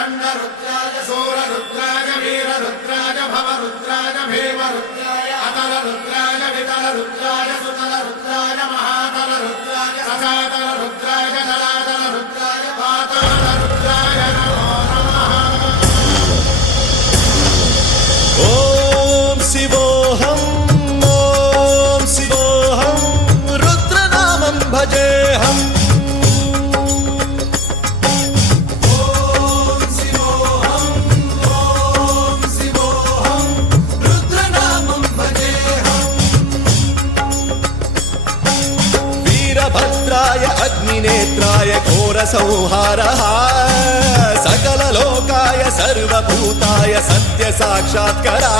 चण्डरुद्राय सूररुद्राय वीररुद्राय भवरुद्राय भीमरुद्राय अतलरुद्राय वितलरुद्राय सुतलरुद्राय महातलरुद्राय सजातलरुद्राय जलातलरुद्राय पातालरुद्राय नमो नमः। ॐ शिवोऽहम् ॐ शिवोऽहम् रुद्रनामं भजेऽहम्। वीरभद्राय अग्निनेत्राय घोरसंहारः सकललोकाय सर्वभूताय सत्यसाक्षात्करः।